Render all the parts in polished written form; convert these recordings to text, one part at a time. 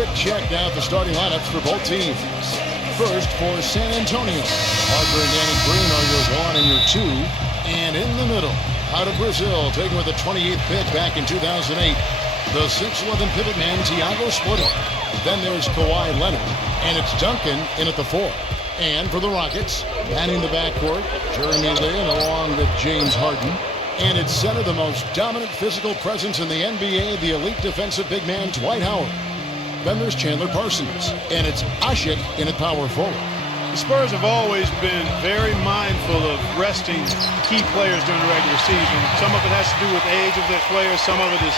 quick check now at the starting lineups for both teams. First for San Antonio, Parker and Danny Green are your 1 and your 2. And in the middle, out of Brazil, taken with the 28th pick back in 2008, the 6'11" pivot man, Thiago Splitter. Then there's Kawhi Leonard, and it's Duncan in at the 4. And for the Rockets, manning the backcourt, Jeremy Lin along with James Harden. And it's center, the most dominant physical presence in the NBA, the elite defensive big man, Dwight Howard. Then there's Chandler Parsons, and it's Ashik in at power forward. The Spurs have always been very mindful of resting key players during the regular season. Some of it has to do with the age of their players. Some of it is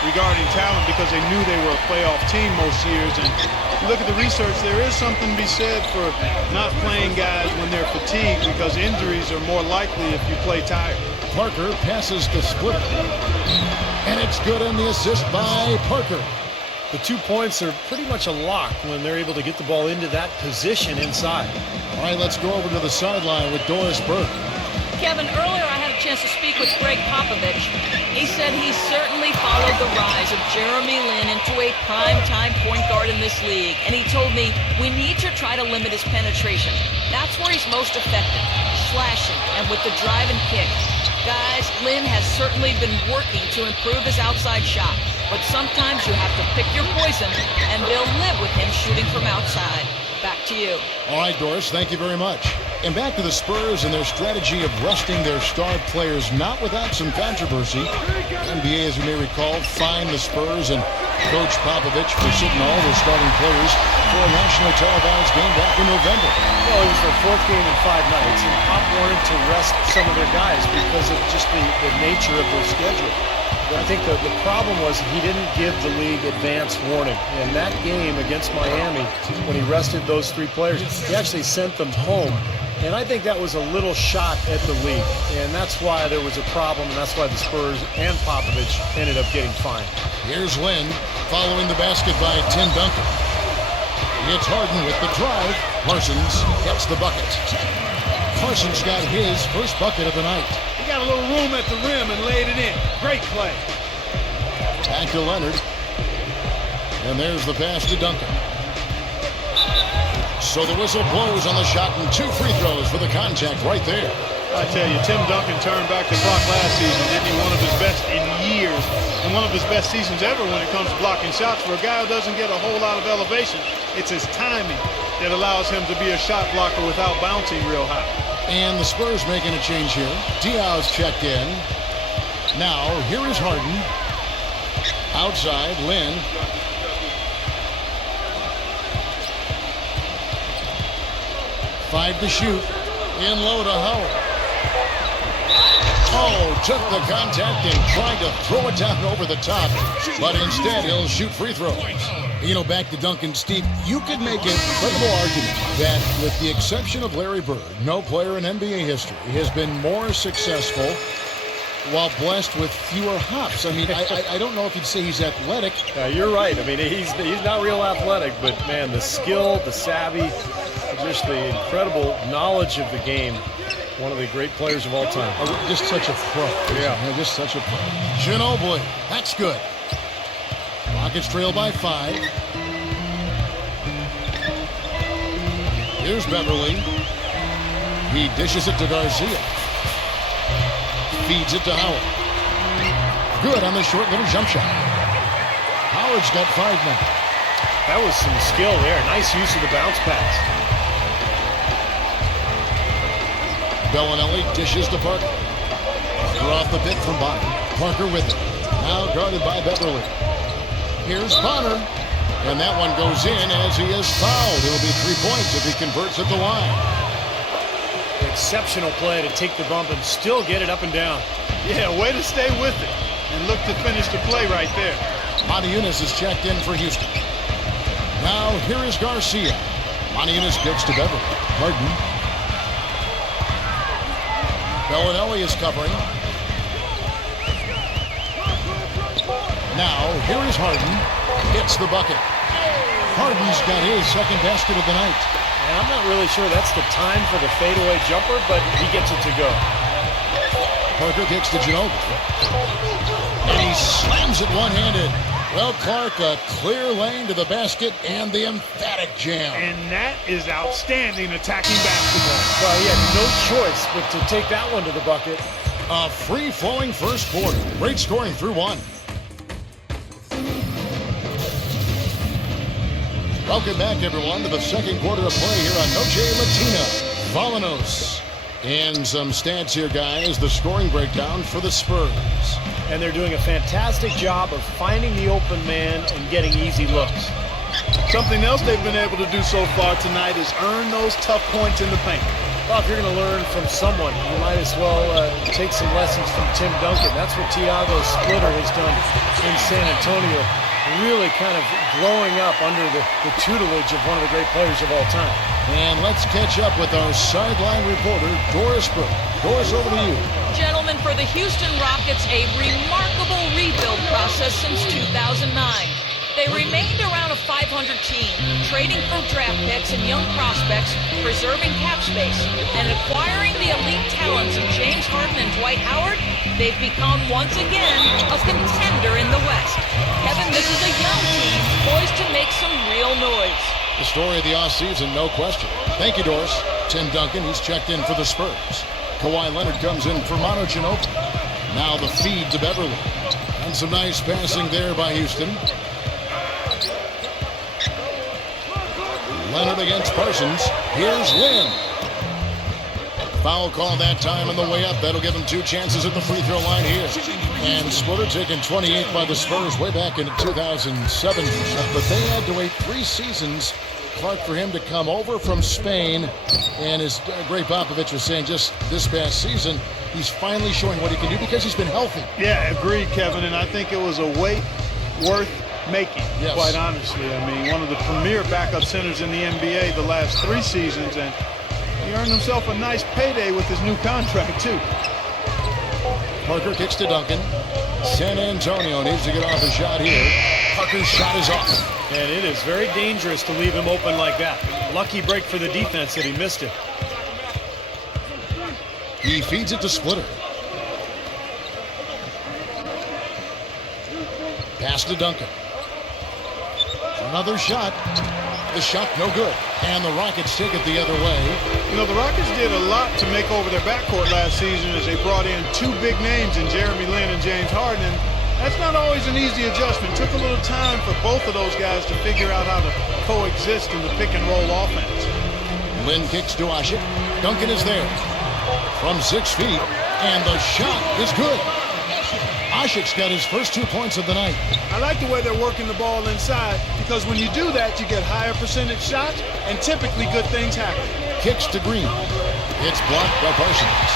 regarding talent because they knew they were a playoff team most years. And if you look at the research, there is something to be said for not playing guys when they're fatigued because injuries are more likely if you play tired. Parker passes the Splitter, and it's good on the assist by Parker. The 2 points are pretty much a lock when they're able to get the ball into that position inside. All right, let's go over to the sideline with Doris Burke. Kevin, earlier I had a chance to speak with Greg Popovich. He said he certainly followed the rise of Jeremy Lin into a prime-time point guard in this league. And he told me we need to try to limit his penetration. That's where he's most effective, slashing and with the drive and kick. Guys, Lin has certainly been working to improve his outside shot. But sometimes you have to pick your poison, and they'll live with him shooting from outside. Back to you. All right, Doris, thank you very much. And back to the Spurs and their strategy of resting their star players, not without some controversy. The NBA, as you may recall, fined the Spurs and Coach Popovich for sitting all their starting players for a nationally televised game back in November. Well, it was their 4th game in 5 nights, and Pop wanted to rest some of their guys because of just the nature of their schedule. I think the problem was he didn't give the league advance warning. In that game against Miami, when he rested those 3 players, he actually sent them home. And I think that was a little shot at the league. And that's why there was a problem, and that's why the Spurs and Popovich ended up getting fined. Here's Lin following the basket by Tim Duncan. It's Harden with the drive. Parsons gets the bucket. Parsons got his first bucket of the night. He got a little room at the rim and laid it in. Great play. Back to Leonard. And there's the pass to Duncan. So the whistle blows on the shot and 2 free throws for the contact right there. I tell you, Tim Duncan turned back the clock last season, didn't he? One of his best in years and one of his best seasons ever when it comes to blocking shots. For a guy who doesn't get a whole lot of elevation, it's his timing that allows him to be a shot blocker without bouncing real high. And the Spurs making a change here. Diaz checked in. Now, here is Harden. Outside, Lin. Five to shoot. In low to Howard. Oh, took the contact and tried to throw it down over the top. But instead, he'll shoot free throws. You know, back to Duncan, Steve, you could make an incredible argument that with the exception of Larry Bird, no player in NBA history has been more successful while blessed with fewer hops. I mean, I don't know if you'd say he's athletic. You're right. I mean, he's not real athletic, but, man, the skill, the savvy, just the incredible knowledge of the game. One of the great players of all time. Just such a pro. Yeah, just such a pro. Ginobili, that's good. Rockets trail by 5. Here's Beverly. He dishes it to Garcia. Feeds it to Howard. Good on the short little jump shot. Howard's got 5 now. That was some skill there. Nice use of the bounce pass. Bellinelli dishes to Parker. Parker off the bit from bottom. Parker with it. Now guarded by Beverly. Here's Bonner. And that one goes in as he is fouled. It'll be 3 points if he converts at the line. Exceptional play to take the bump and still get it up and down. Yeah, way to stay with it and look to finish the play right there. Moniunas is checked in for Houston. Now here is Garcia. Moniunas kicks to Beverly. Harden. Bellinelli is covering. Now, here is Harden. Hits the bucket. Harden's got his second basket of the night. And I'm not really sure that's the time for the fadeaway jumper, but he gets it to go. Parker kicks to Ginobili. And he slams it one-handed. Well, Clark, a clear lane to the basket and the emphatic jam. And that is outstanding attacking basketball. Well, he had no choice but to take that one to the bucket. A free-flowing first quarter. Great scoring through one. Welcome back, everyone, to the second quarter of play here on Noche Latina. Vámonos. And some stats here, guys. The scoring breakdown for the Spurs. And they're doing a fantastic job of finding the open man and getting easy looks. Something else they've been able to do so far tonight is earn those tough points in the paint. Well, if you're going to learn from someone, you might as well take some lessons from Tim Duncan. That's what Thiago Splitter has done in San Antonio. Really kind of growing up under the tutelage of one of the great players of all time. And let's catch up with our sideline reporter, Doris Burke. Doris, over to you. Gentlemen, for the Houston Rockets, a remarkable rebuild process since 2009. They remained around a 500 team, trading for draft picks and young prospects, preserving cap space, and acquiring the elite talents of James Harden and Dwight Howard. They've become, once again, a contender in the West. Kevin, this is a young team poised to make some real noise. The story of the offseason, no question. Thank you, Doris. Tim Duncan, he's checked in for the Spurs. Kawhi Leonard comes in for Manu Ginobili. Now the feed to Beverly. And some nice passing there by Houston. Leonard against Parsons. Here's Lynn. Foul call that time on the way up. That'll give him 2 chances at the free throw line here. And Splitter taken 28 by the Spurs way back in 2007. But they had to wait 3 seasons, Clark, for him to come over from Spain. And as Greg Popovich was saying just this past season, he's finally showing what he can do because he's been healthy. Yeah, agreed, Kevin. And I think it was a wait worth making, yes, quite honestly. I mean, one of the premier backup centers in the NBA the last 3 seasons, and he earned himself a nice payday with his new contract, too. Parker kicks to Duncan. San Antonio needs to get off a shot here. Parker's shot is off. And it is very dangerous to leave him open like that. Lucky break for the defense that he missed it. He feeds it to Splitter. Pass to Duncan. Another shot. The shot no good. And the Rockets take it the other way. You know, the Rockets did a lot to make over their backcourt last season as they brought in 2 big names in Jeremy Lin and James Harden. And that's not always an easy adjustment. Took a little time for both of those guys to figure out how to coexist in the pick-and-roll offense. Lin kicks to Ashik. Duncan is there from 6 feet. And the shot is good. Ashik's got his first 2 points of the night. I like the way they're working the ball inside because when you do that, you get higher percentage shots and typically good things happen. Kicks to Green. It's blocked by Parsons.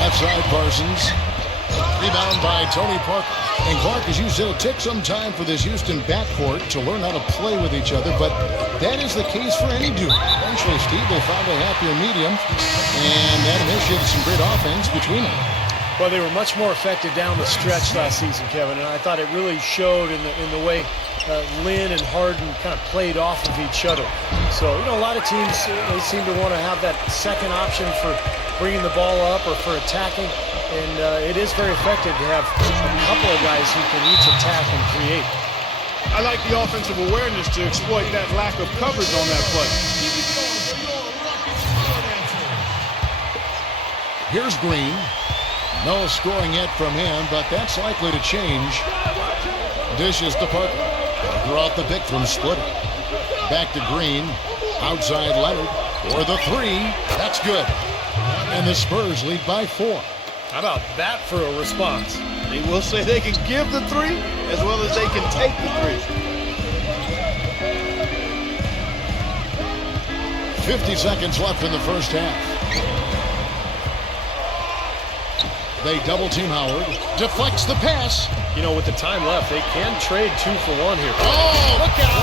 Left side Parsons. Rebound by Tony Parker. And Clark, as you said, it'll take some time for this Houston backcourt to learn how to play with each other, but that is the case for any duo. Eventually, Steve, they found a happier medium, and that initiated some great offense between them. Well, they were much more effective down the stretch last season, Kevin, and I thought it really showed in the way Lin and Harden kind of played off of each other. So, you know, a lot of teams, they seem to want to have that second option for bringing the ball up or for attacking, and it is very effective to have a couple of guys who can each attack and create. I like the offensive awareness to exploit that lack of coverage on that play. Here's Green. No scoring yet from him, but that's likely to change. Dishes to Parker. Parker off the pick from Splitter. Back to Green. Outside Leonard. For the 3. That's good. And the Spurs lead by 4. How about that for a response? They will say they can give the 3 as well as they can take the 3. 50 seconds left in the first half. They double team Howard. Deflects the pass. You know, with the time left, they can trade 2 for 1 here. Oh, look out.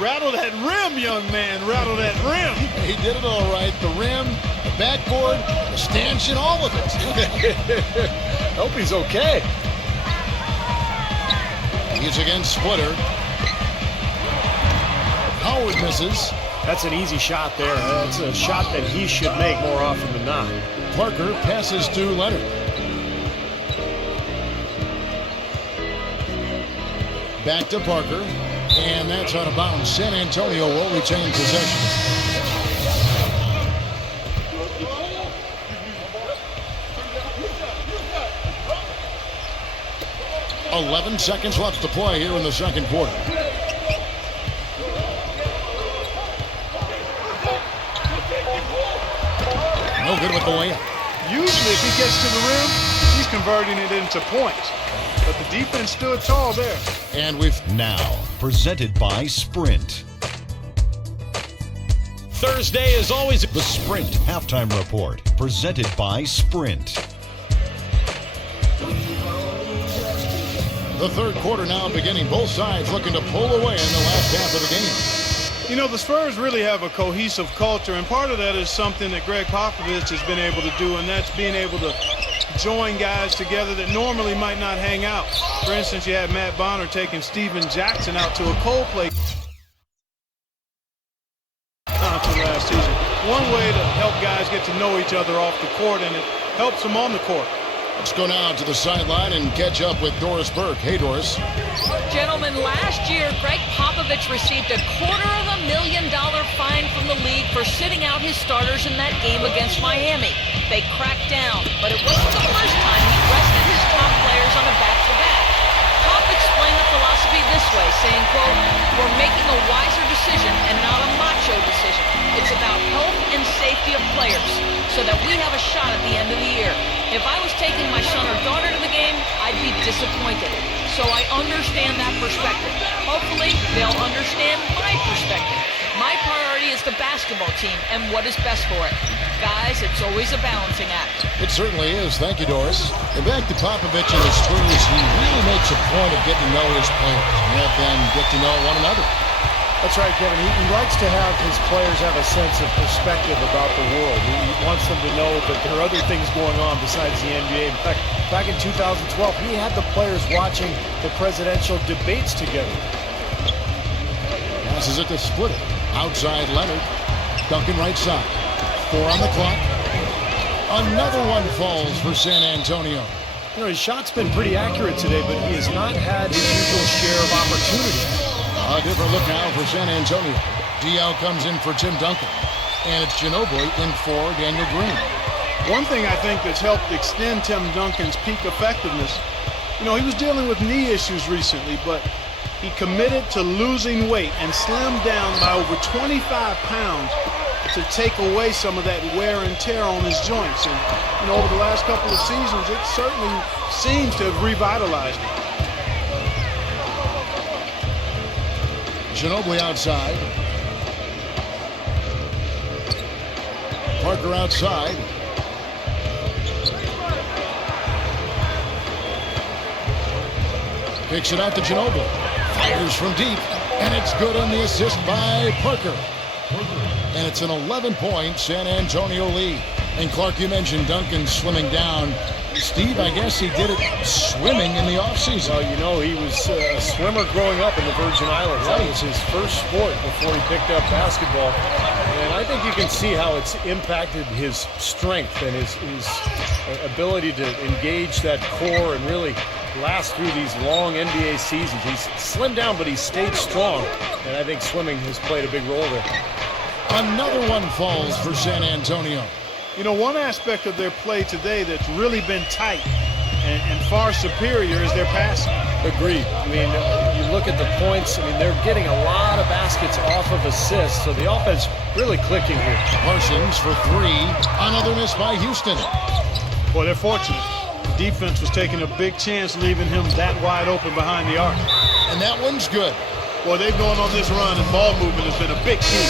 Rattle that rim, young man. Rattle that rim. He did it all right. The rim, the backboard, the stanchion, all of it. Hope he's okay. He's against Splitter. Howard misses. That's an easy shot there. That's a shot that he should make more often than not. Parker passes to Leonard. Back to Parker, and that's out of bounds. San Antonio will retain possession. 11 seconds left to play here in the second quarter. No good with the layup. Usually if he gets to the rim, he's converting it into points. But the defense stood tall there. And we've Now, presented by Sprint. Thursday is always The Sprint Halftime Report, presented by Sprint. the third quarter now beginning. Both sides looking to pull away in the last half of the game. You know, the Spurs really have a cohesive culture, and part of that is something that Greg Popovich has been able to do, and that's being able to join guys together that normally might not hang out. For instance, you had Matt Bonner taking Steven Jackson out to a Coldplay concert last season. One way to help guys get to know each other off the court, and it helps them on the court. Let's go now to the sideline and catch up with Doris Burke. Hey, Doris. Gentlemen, last year, Greg Popovich received a $250,000 fine from the league for sitting out his starters in that game against Miami. They cracked down, but it wasn't the first time he rested his top players on a back-to-back. Pop explained the philosophy this way, saying, quote, "We're making a wiser decision and not a macho decision. It's about health and safety of players so that we have a shot at the end of the year. If I was taking my son or daughter to the game, I'd be disappointed. So I understand that perspective. Hopefully, they'll understand my perspective. My priority is the basketball team and what is best for it. Guys, it's always a balancing act." It certainly is. Thank you, Doris. And back to Popovich and his Spurs, he really makes a point of getting to know his players and have them get to know one another. That's right, Kevin. He likes to have his players have a sense of perspective about the world. He wants them to know that there are other things going on besides the NBA. In fact, back in 2012, he had the players watching the presidential debates together. Passes it to Splitter. Outside Leonard. Duncan right side. 4 on the clock. Another one falls for San Antonio. You know, his shot's been pretty accurate today, but he has not had his usual share of opportunity. A different look now for San Antonio. DL comes in for Tim Duncan. And it's Ginobili in for Daniel Green. One thing I think that's helped extend Tim Duncan's peak effectiveness, you know, he was dealing with knee issues recently, but he committed to losing weight and slimmed down by over 25 pounds to take away some of that wear and tear on his joints. And, you know, over the last couple of seasons, it certainly seems to have revitalized him. Ginobili outside. Parker outside. Kicks it out to Ginobili. Fires from deep. And it's good on the assist by Parker. And it's an 11-point San Antonio lead. And Clark, you mentioned Duncan slimming down. Steve, I guess he did it swimming in the offseason. Well, you know, he was a swimmer growing up in the Virgin Islands. That was his first sport before he picked up basketball. And I think you can see how it's impacted his strength and his ability to engage that core and really last through these long NBA seasons. He's slimmed down, but he's stayed strong. And I think swimming has played a big role there. Another one falls for San Antonio. You know, one aspect of their play today that's really been tight and far superior is their passing. Agreed. I mean, you look at the points, I mean, they're getting a lot of baskets off of assists, so the offense really clicking here. Parsons for 3. Another miss by Houston. Well, they're fortunate. The defense was taking a big chance leaving him that wide open behind the arc. And that one's good. Well, they've gone on this run, and ball movement has been a big key.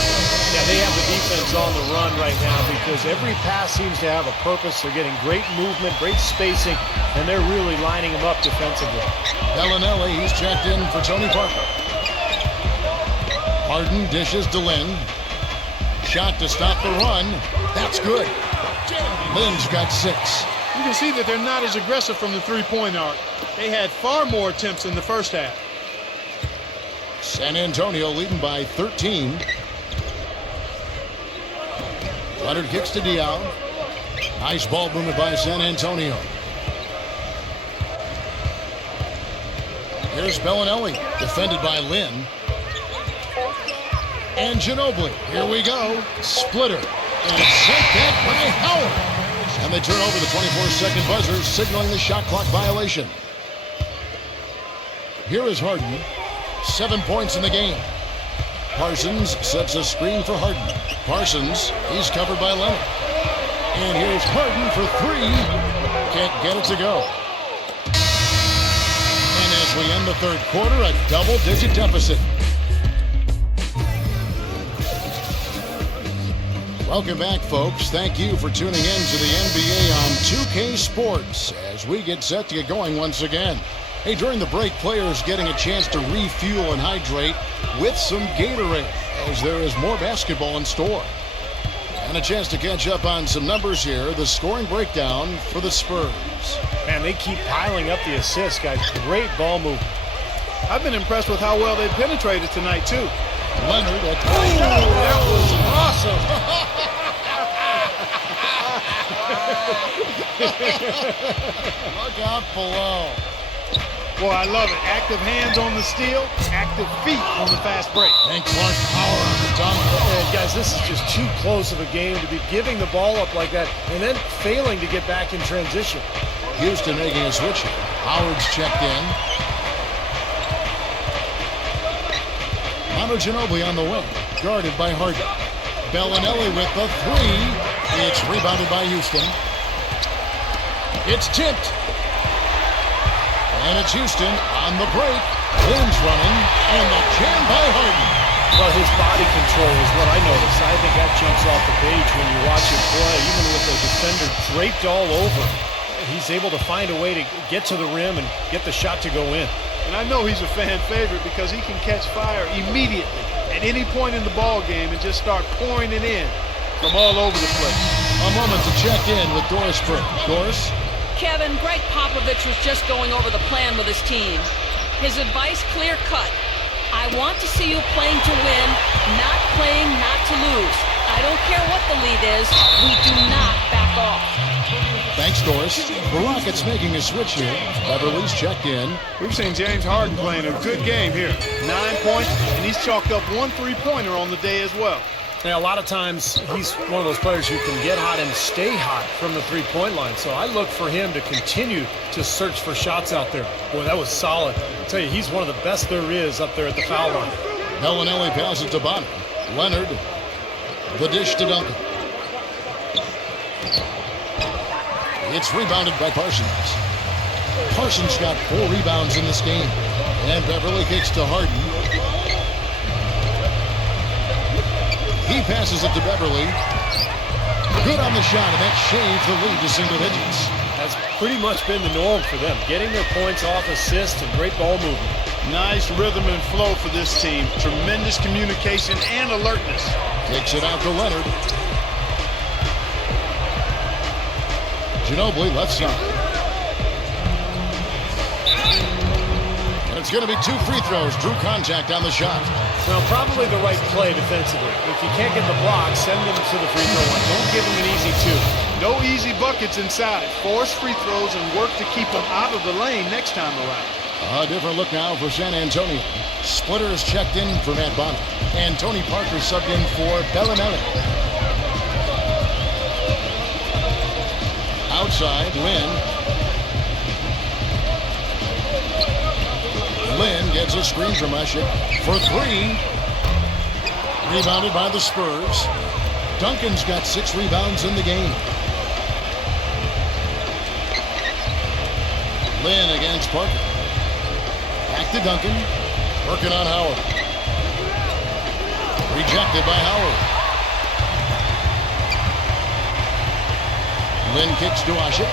Yeah, they have the defense on the run right now because every pass seems to have a purpose. They're getting great movement, great spacing, and they're really lining them up defensively. Bellinelli, he's checked in for Tony Parker. Harden dishes to Lynn. Shot to stop the run. That's good. Lynn's got 6. You can see that they're not as aggressive from the three-point arc. They had far more attempts in the first half. San Antonio leading by 13. Leonard kicks to Diaw. Nice ball movement by San Antonio. Here's Bellinelli, defended by Lynn. And Ginobili, here we go. Splitter, and sent back by Howard. And they turn over the 24-second buzzer, signaling the shot clock violation. Here is Harden, 7 points in the game. Parsons sets a screen for Harden. Parsons, he's covered by Leonard. And here's Harden for three. Can't get it to go. And as we end the third quarter, a double-digit deficit. Welcome back, folks. Thank you for tuning in to the NBA on 2K Sports as we get set to get going once again. Hey, during the break, players getting a chance to refuel and hydrate with some Gatorade as there is more basketball in store. And a chance to catch up on some numbers here. The scoring breakdown for the Spurs. Man, they keep piling up the assists, guys. Great ball movement. I've been impressed with how well they penetrated tonight, too. Leonard at... Oh, that was awesome. Look out below. Boy, I love it. Active hands on the steal, active feet on the fast break. And Clark power on the dunk. And guys, this is just too close of a game to be giving the ball up like that and then failing to get back in transition. Houston making a switch here. Howard's checked in. Manu Ginobili on the wing, guarded by Harden. Bellinelli with the three. It's rebounded by Houston. It's tipped. And it's Houston on the break. Lynn's running, and the jam by Harden. Well, his body control is what I noticed. I think that jumps off the page when you watch him play. Even with the defender draped all over, he's able to find a way to get to the rim and get the shot to go in. And I know he's a fan favorite because he can catch fire immediately at any point in the ball game and just start pouring it in from all over the place. A moment to check in with Doris Burke. Doris? Kevin, Greg Popovich was just going over the plan with his team. His advice clear-cut. I want to see you playing to win, not playing not to lose. I don't care what the lead is. We do not back off. Thanks, Doris. The Rockets making a switch here. Beverly's checked in. We've seen James Harden playing a good game here. 9 points, and he's chalked up 1 3-pointer on the day as well. Now, a lot of times, he's one of those players who can get hot and stay hot from the three-point line. So I look for him to continue to search for shots out there. Boy, that was solid. I'll tell you, he's one of the best there is up there at the foul line. Bellinelli passes to Bonner. Leonard. The dish to Duncan. It's rebounded by Parsons. Parsons got 4 rebounds in this game. And Beverly kicks to Harden. He passes it to Beverly. Good on the shot, and that shaves the lead to single digits. That's pretty much been the norm for them, getting their points off assists and great ball movement. Nice rhythm and flow for this team. Tremendous communication and alertness. Takes it out to Leonard. Ginobili left side. And it's going to be 2 free throws. Drew contact on the shot. Well, probably the right play defensively. If you can't get the block, send them to the free throw line. Don't give them an easy 2. No easy buckets inside. Force free throws and work to keep them out of the lane next time around. A different look now for San Antonio. Splitter is checked in for Matt Bonner. And Tony Parker subbed in for Bellinelli. Outside, Lynn gets a screen from Ushik for 3. Rebounded by the Spurs. Duncan's got 6 rebounds in the game. Lynn against Parker. Back to Duncan. Working on Howard. Rejected by Howard. Lynn kicks to Ushik.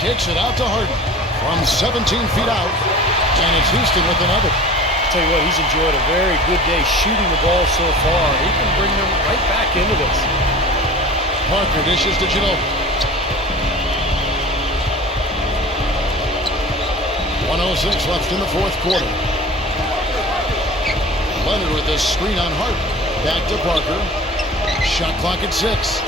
Kicks it out to Harden. From 17 feet out. And it's Houston with another. I'll tell you what, he's enjoyed a very good day shooting the ball so far. He can bring them right back into this. Parker dishes to Ginobili. 1:06 left in the fourth quarter. Leonard with a screen on Harden. Back to Parker. Shot clock at 6.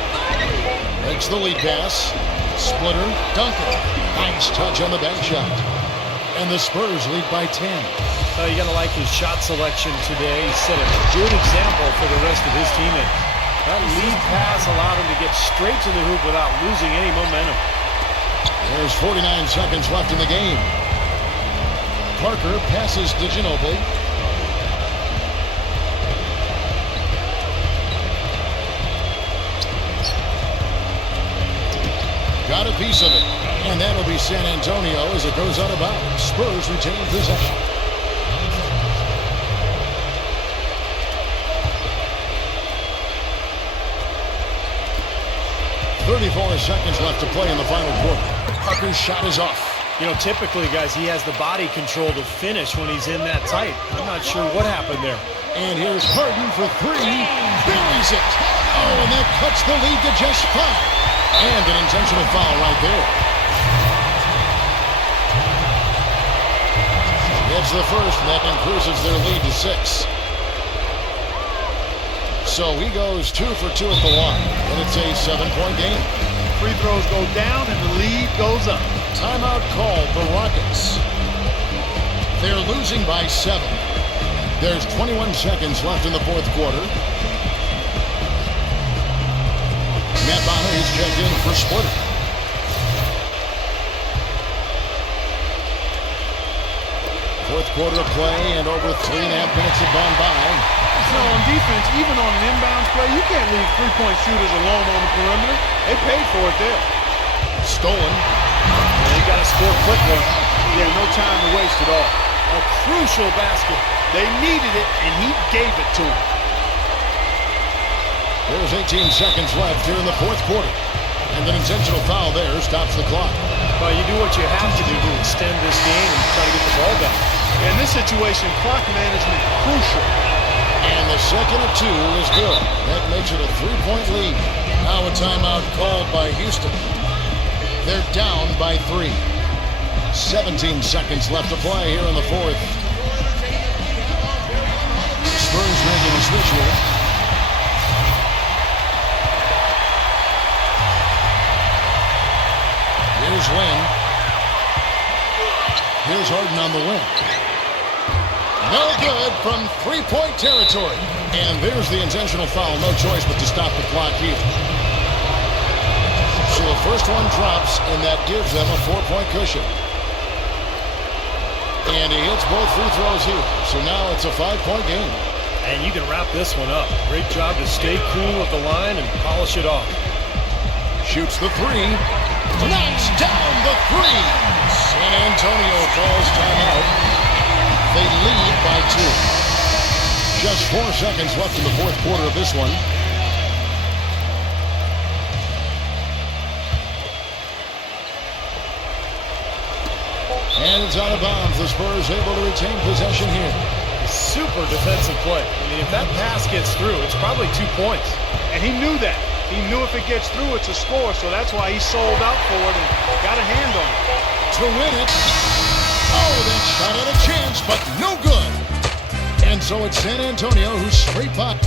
Makes the lead pass. Splitter, Duncan. Nice touch on the bank shot. And the Spurs lead by 10. You got to like his shot selection today. He set a good example for the rest of his teammates. That lead pass allowed him to get straight to the hoop without losing any momentum. There's 49 seconds left in the game. Parker passes to Ginobili. Got a piece of it. And that'll be San Antonio as it goes out of bounds. Spurs retain possession. .34 seconds left to play in the final quarter. Parker's shot is off. You know, typically, guys, he has the body control to finish when he's in that tight. I'm not sure what happened there. And here's Harden for 3. Buries it. Oh, and that cuts the lead to just 5. And an intentional foul right there. It's the first, and that increases their lead to 6. So he goes 2 for 2 at the line, and it's a 7-point game. Free throws go down, and the lead goes up. Timeout called the Rockets. They're losing by 7. There's 21 seconds left in the fourth quarter. Matt Bonner is checked in for Splitter. Fourth quarter of play, and over 3.5 minutes have gone by. So on defense, even on an inbound play, you can't leave three-point shooters alone on the perimeter. They paid for it there. Stolen. And you got to score quickly. Yeah, no time to waste at all. A crucial basket. They needed it, and he gave it to them. There's 18 seconds left here in the fourth quarter. And an intentional foul there stops the clock. Well, you do what you have to do to extend this game and try to get the ball back. In this situation, clock management crucial. And the second of 2 is good. That makes it a 3-point lead. Now a timeout called by Houston. They're down by 3. 17 seconds left to play here in the fourth. Spurs making a switch here. Here's Lynn. Here's Harden on the wing. No good from 3-point territory. And there's the intentional foul. No choice but to stop the clock here. So the first one drops, and that gives them a 4-point cushion. And he hits both free throws here. So now it's a 5-point game. And you can wrap this one up. Great job to stay cool at the line and polish it off. Shoots the 3. Knocks down the 3. San Antonio calls timeout. They lead by 2. Just 4 seconds left in the fourth quarter of this one. And it's out of bounds. The Spurs able to retain possession here. Super defensive play. I mean, if that pass gets through, it's probably 2 points. And he knew that. He knew if it gets through, it's a score, so that's why he sold out for it and got a hand on it. To win it. Oh, that shot had a chance, but no good. And so it's San Antonio who's straight by.